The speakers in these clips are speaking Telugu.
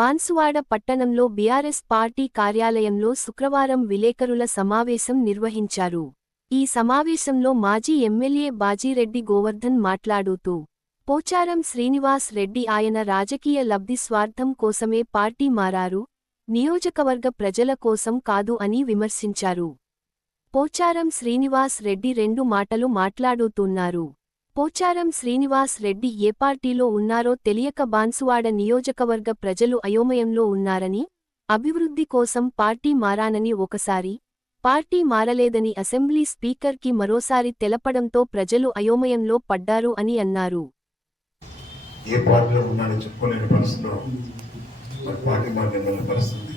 బాన్సువాడ పట్టణంలో బీఆర్ఎస్ పార్టీ కార్యాలయంలో శుక్రవారం విలేకరుల సమావేశం నిర్వహించారు. ఈ సమావేశంలో మాజీ ఎమ్మెల్యే బాజీరెడ్డి గోవర్ధన్ మాట్లాడుతూ పోచారం శ్రీనివాస్ రెడ్డి ఆయన రాజకీయ లబ్ధి స్వార్థం కోసమే పార్టీ మారారు నియోజకవర్గ ప్రజల కోసం కాదు అని విమర్శించారు. పోచారం శ్రీనివాస్ రెడ్డి రెండు మాటలు మాట్లాడుతున్నారు. పోచారం శ్రీనివాస్ రెడ్డి ఏ పార్టీలో ఉన్నారో తెలియక బాన్సువాడ నియోజకవర్గ ప్రజలు అయోమయంలో ఉన్నారని అభివృద్ధి కోసం పార్టీ మారానని ఒకసారి పార్టీ మారలేదని అసెంబ్లీ స్పీకర్కి మరోసారి తెలపడంతో ప్రజలు అయోమయంలో పడ్డారు అని అన్నారు. ఏ పార్టీలో ఉన్నాడో చెప్పుకోలేని పరిస్థితిలో మరి పార్టీ మారిన వల్ల పరిస్థితి.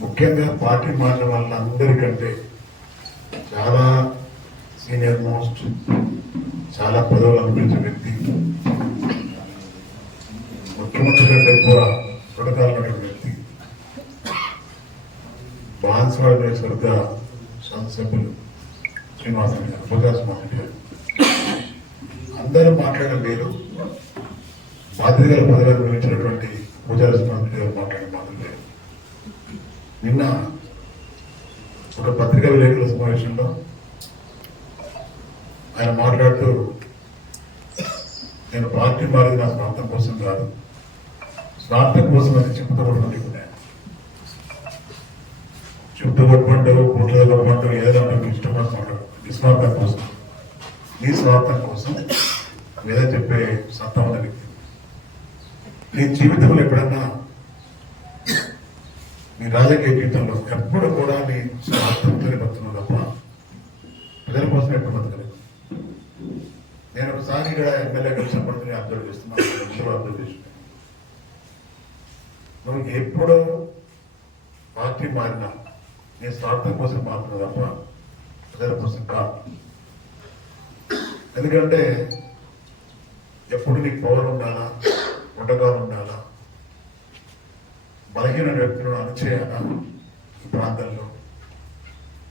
ముఖ్యంగా పార్టీ మారిన వల్ల అందరికంటే చాలా సీనియర్ మోస్ట్ చాలా పదవులు అనిపించే వ్యక్తి. ముఖ్యమంత్రి కంటే ఎక్కువ పథకాలు వ్యక్తి. బాన్స్వాడ సరిగ్గా శాసనసభ్యులు శ్రీనివాసరెడ్డి గారు ప్రజాస్వామి గారు. అందరూ మాట్లాడడం లేదు బాధ్యత గల పదవిగా నిర్వహించినటువంటి పూజా స్వామి గారు మాట్లాడే మాత్రం లేదు నిన్న ఒక పత్రికా విలేకరుల సమావేశంలో ఆయన మాట్లాడుతూ నేను పార్టీ మారేది నా స్వార్థం కోసం కాదు. స్వార్థం కోసం అది చెబుతూ కొట్టుకుంటే చెబుతూ కొట్టుకుంటూ గుంటలు కొట్టుకుంటూ ఏదైనా మీకు ఇష్టం మాట్లాడు నిస్వార్థం కోసం. నీ స్వార్థం కోసం ఏదో చెప్పే సత్తా ఉన్న వ్యక్తి నీ జీవితంలో ఎప్పుడన్నా నీ రాజకీయ జీవితంలో ఎప్పుడు కూడా నీ స్వార్థంతో బతున్నావు తప్ప ప్రజల కోసం ఎప్పుడు నేను ఒకసారి ఇక్కడ ఎమ్మెల్యే కలిసినప్పుడు నేను అబ్జర్వ్ చేస్తున్నాను మనం అబ్జర్వ్ చేస్తున్నాను నువ్వు పార్టీ మారినా నేను స్వార్థం కోసం మారుతున్నా తప్ప ప్రజల కోసం కాదు. ఎందుకంటే ఎప్పుడు నీకు పవర్ ఉండాలా ఉండగాలు ఉండాలా బలహీన వ్యక్తులను అణచేయాలా ఈ ప్రాంతంలో?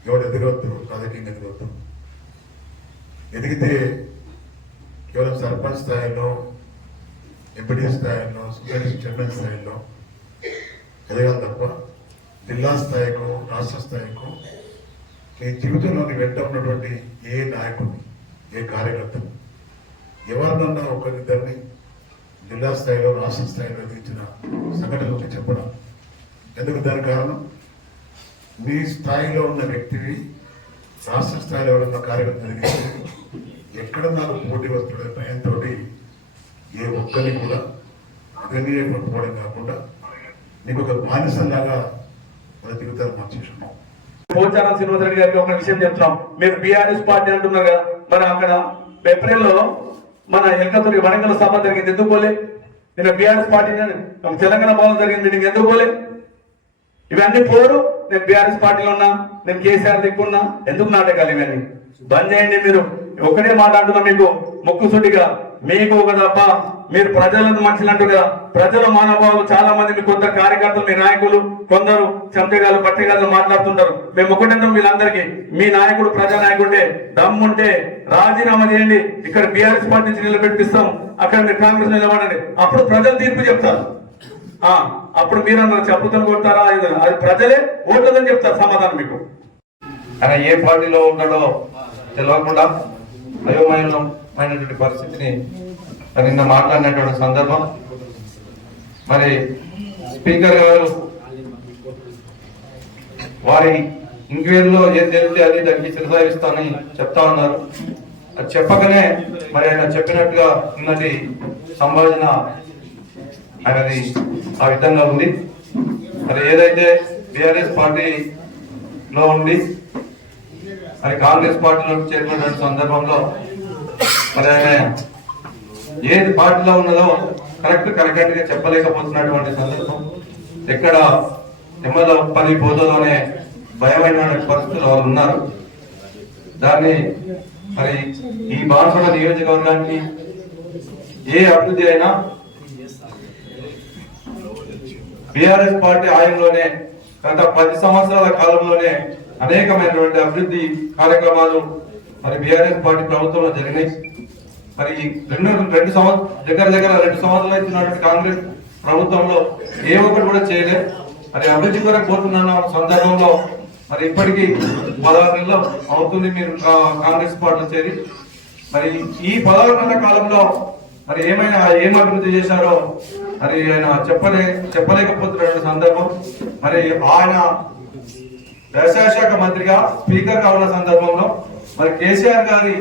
ఎవడు ఎదగవద్దు రాజకీయంగా ఎదగవద్దు ఎదిగితే కేవలం సర్పంచ్ స్థాయిలో ఎంపీడీ స్థాయిలో సిఆర్ఎస్ చైర్మన్ స్థాయిలో ఎదగాలి తప్ప జిల్లా స్థాయికు రాష్ట్ర స్థాయికు నీ జీవితంలోని వెంట ఉన్నటువంటి ఏ నాయకుడు ఏ కార్యకర్త ఎవరినన్నా ఒకరిద్దరిని జిల్లా స్థాయిలో రాష్ట్ర స్థాయిలో ఎదిగించిన సంఘటనలు చెప్పడం. ఎందుకు దాని కారణం? నీ స్థాయిలో ఉన్న వ్యక్తివి రాష్ట్ర స్థాయిలో ఉన్న కార్యకర్త ఎక్కడ నాకు పోటీ వస్తుండే భయంతో ఏ ఒక్కరిని కూడా అగనీయకపోవడం కాకుండా నీకు ఒక బానిసలాగా మన జీవితాలు పోచారం శ్రీనివాసరెడ్డి గారికి ఒక విషయం చెప్తున్నాం. మీరు బీఆర్ఎస్ పార్టీ అంటున్నారు కదా మరి అక్కడ ఏప్రిల్లో మన ఎల్కతూరి వరంగల్ సభ జరిగింది. ఎందుకు పోలే? నేను బీఆర్ఎస్ పార్టీ తెలంగాణ భవన్ జరిగింది. నేను ఎందుకు పోలే? ఇవన్నీ పోరు. నేను బీఆర్ఎస్ పార్టీలో ఉన్నా నేను కేసీఆర్ దిక్కున్నా ఎందుకు నాటకాలు ఇవన్నీ? బంద్ చేయండి మీరు. ఒకటే మాట్లాడుతున్నా మీకు మొక్కుసూటిగా మీకు ఒక తప్ప మీరు మనుషులు అంటారుగా ప్రజల మానవాళ్ళు చాలా మంది మీ కొంత కార్యకర్తలు మీ నాయకులు కొందరు చంపగాలు పట్టగాలు మాట్లాడుతుంటారు. మేము ఒకటే వీళ్ళందరికీ. మీ నాయకుడు ప్రజా నాయకుడే దమ్ముంటే రాజీనామా చేయండి. ఇక్కడ బీఆర్ఎస్ పార్టీ నుంచి నిలబెట్టిస్తాం. అక్కడ మీరు కాంగ్రెస్ నిలబడండి. అప్పుడు ప్రజలు తీర్పు చెప్తారు. అప్పుడు మీరు అన్నారు చెప్పుతో కొడతారా? అది ప్రజలే ఓట్లదని చెప్తారు సమాధానం మీకు. ఆయన ఏ పార్టీలో ఉన్నాడో తెలియకుండా అయోమయమైనటువంటి పరిస్థితిని నిన్న మాట్లాడినటువంటి సందర్భం. మరి స్పీకర్ గారు వారి ఇంక్వైరీలో ఏం తెలిస్తే అది దానికి చిరసాయిస్తానని చెప్తా ఉన్నారు. అది చెప్పకనే మరి ఆయన చెప్పినట్టుగా ఉన్నది సంభాషణ అనేది ఆ విధంగా ఉంది. మరి ఏదైతే బీఆర్ఎస్ పార్టీలో ఉండి మరి కాంగ్రెస్ పార్టీలో చేరినటువంటి సందర్భంలో మరి ఆయన ఏది పార్టీలో ఉన్నదో కరెక్ట్ కరెక్ట్గా చెప్పలేకపోతున్నటువంటి సందర్భం. ఎక్కడ ఎమ్మెల్యే పని పోతుందో అనే భయమైన పరిస్థితులు వాళ్ళు ఉన్నారు. దాన్ని మరి ఈ బాన్సుడ నియోజకవర్గానికి ఏ అభివృద్ధి అయినా బీఆర్ఎస్ పార్టీ ఆయంలోనే గత పది సంవత్సరాల కాలంలోనే అనేకమైనటువంటి అభివృద్ధి కార్యక్రమాలు మరి బీఆర్ఎస్ పార్టీ ప్రభుత్వంలో జరిగినాయి. మరి రెండు రెండు సంవత్సరం దగ్గర దగ్గర రెండు సంవత్సరాలు ఇచ్చినటువంటి కాంగ్రెస్ ప్రభుత్వంలో ఏ ఒక్కటి కూడా చేయలేదు. మరి అభివృద్ధి కూడా కోరుతున్న సందర్భంలో మరి ఇప్పటికీ పదహారు నెలలు అవుతుంది మీరు కాంగ్రెస్ పార్టీలో చేరి. మరి ఈ పదహారు నెలల కాలంలో మరి ఏమైనా ఏం అభివృద్ధి చేశారో మరి ఆయన చెప్పలే చెప్పలేకపోతున్న సందర్భం. మరి ఆయన వ్యవసాయ శాఖ మంత్రిగా స్పీకర్గా సందర్భంలో మరి కేసీఆర్ గారి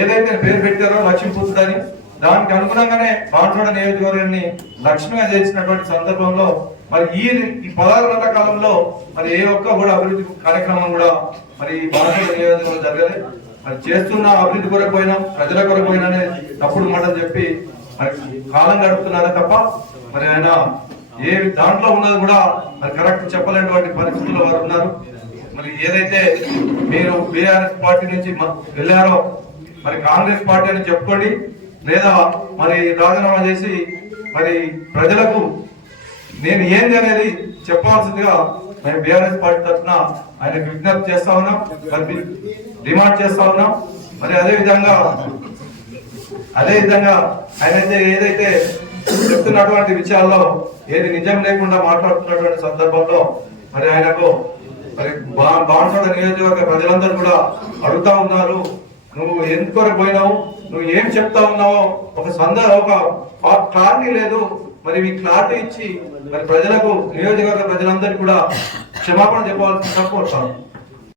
ఏదైతే పేరు పెట్టారో లక్ష్మీపుత్రుడని దానికి అనుగుణంగానే బాన్సోడ నియోజకవర్గాన్ని లక్ష్మిగా చేసినటువంటి సందర్భంలో మరి ఈ ఈ పదహారు నెలల కాలంలో మరి ఏ ఒక్క కూడా అభివృద్ధి కార్యక్రమం కూడా మరి ఈ బాన్సోడ నియోజకవర్గం జరగలేదు. మరి చేస్తున్న అభివృద్ధి కొరకు పోయినా ప్రజల కొరకు పోయినా తప్పుడు మాటలు చెప్పి మరి కాలం గడుపుతున్నారే తప్ప మరి ఆయన ఏ దాంట్లో ఉన్నది కూడా మరి కరెక్ట్ చెప్పలేనటువంటి పరిస్థితుల్లో వారు ఉన్నారు. మరి ఏదైతే మీరు బీఆర్ఎస్ పార్టీ నుంచి వెళ్ళారో మరి కాంగ్రెస్ పార్టీ అని చెప్పుకోండి లేదా మరి రాజీనామా చేసి మరి ప్రజలకు నేను ఏంది అనేది చెప్పాల్సిందిగా మేము బీఆర్ఎస్ పార్టీ తరఫున ఆయన విజ్ఞప్తి చేస్తా ఉన్నాం. మరి డిమాండ్ చేస్తా ఉన్నాం. మరి అదే విధంగా అదే విధంగా ఆయన అయితే ఏదైతే చెప్తున్నటువంటి విషయాల్లో ఏది నిజం లేకుండా మాట్లాడుతున్నటువంటి సందర్భంలో మరి ఆయనకు మరి బా- బాన్సోడ నియోజకవర్గ ప్రజలందరూ కూడా అడుగుతా ఉన్నారు. నువ్వు ఎందుకు పోయినావు నువ్వు ఏం చెప్తా ఉన్నావో ఒక సందర్భ ఒక క్లారిటీ లేదు. మరి మీ క్లారిటీ ఇచ్చి మరి ప్రజలకు నియోజకవర్గ ప్రజలందరికీ కూడా క్షమాపణ చెప్పాల్సిందిగా కోరుతాను